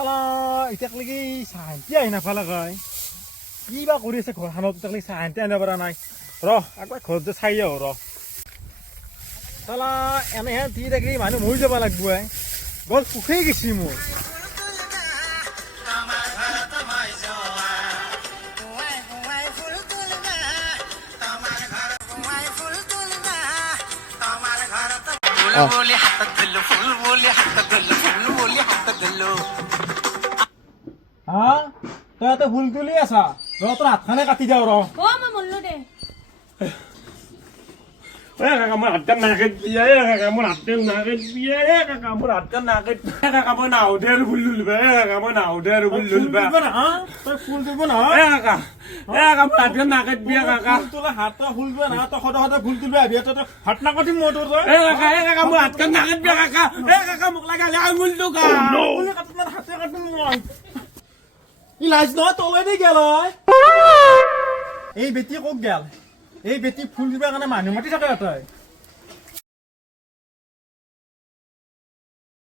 চালা এতিয়ালৈকে শান্তি আহি নাপালে কয় কি বা কৰি আছে ঘৰখনত এতিয়ালৈকে শান্তি আনিব পৰা নাই একবাৰ ঘৰত যে চাই আহো চালা এনেহে দি থাকি মানুহ মৰি যাব লাগব গছ পুখেই গেছি মোৰ তই ফুল তুলি আছা তোৰ হাতখানে কাটি যাও মই মল্লো দে কাকা মোৰ হাতখন নাকেট বিয়া কাকা মোৰ হাতখন নাকেট বিয়া কাকা মোৰ হাতখন নাকেট কাকা মই নাওঁতে আৰু ফুল তুলিবা কাকা মই নাওঁতে আৰু ফুল তুলিবা তই ফুল তুলিব না কাকা কাকা মোৰ হাতখন নাকেট বিয়া কাকা ফুল তোলা হাত ফুল তুলিব না তই সদায় ফুল তুলিব আহি তই হাত নাকাটি মই তোৰ কাকা মোৰ হাতখন নাকেট বিয়া কাকা কাকা মোক লাগালে আঙুলটো হাতে কাটিম মই ই লাজ নহয় তলে দি গেল এই বেটি ক'ত গেল এই বেটি ফুল দিবৰ কাৰণে মানুহ মাতি থাকে তই